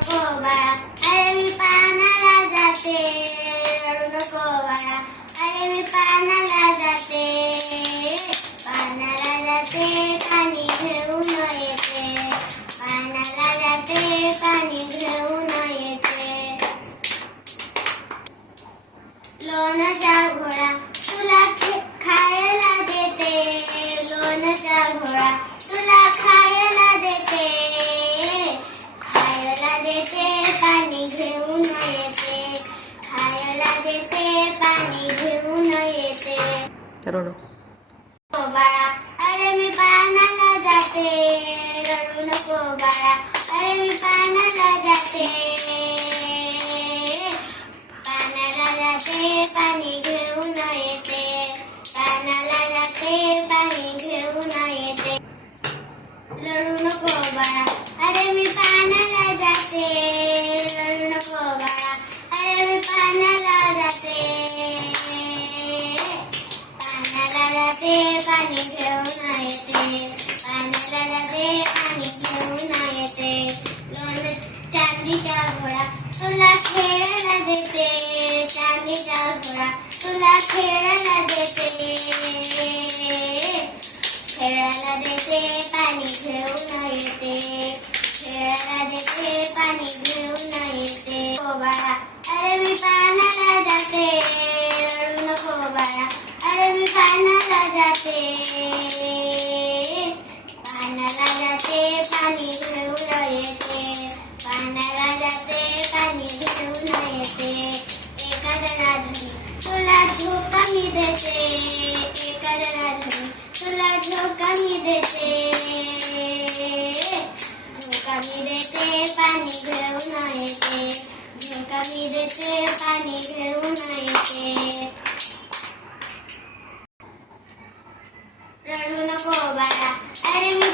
नको बाळा. अरे मी पानाला जाते. रडू नको बाळा. अरे मी पानाला जाते. पानाला जाते पाणी घेऊन येते. पानाला जाते पाणी घेऊन येते. लोणचा घोडा तुला खे- खायला देते. लोणचा घोडा रडू अरे मी पानाला जाते रडू नको बाळा अरे मी पानाला जाते पानाला जाते पाणी घेऊन येते पानाला जाते पाणी घेऊन येते रडू नको बाळा अरे मी पानाला जाते. तुला खेळायला देते चांदीचा घोडा तुला खेळायला देते. खेळायला देते पाणी घेऊन येते. खेळायला देते पाणी घेऊन येते. हो बाळा अरे मी पाण्याला जाते. रडू नको बाळा अरे मी पाण्याला जाते. झोका मी देते पाणी घेऊन येते. झोका मी देते पाणी घेऊन येते. रडू नको बाळा. अरे मी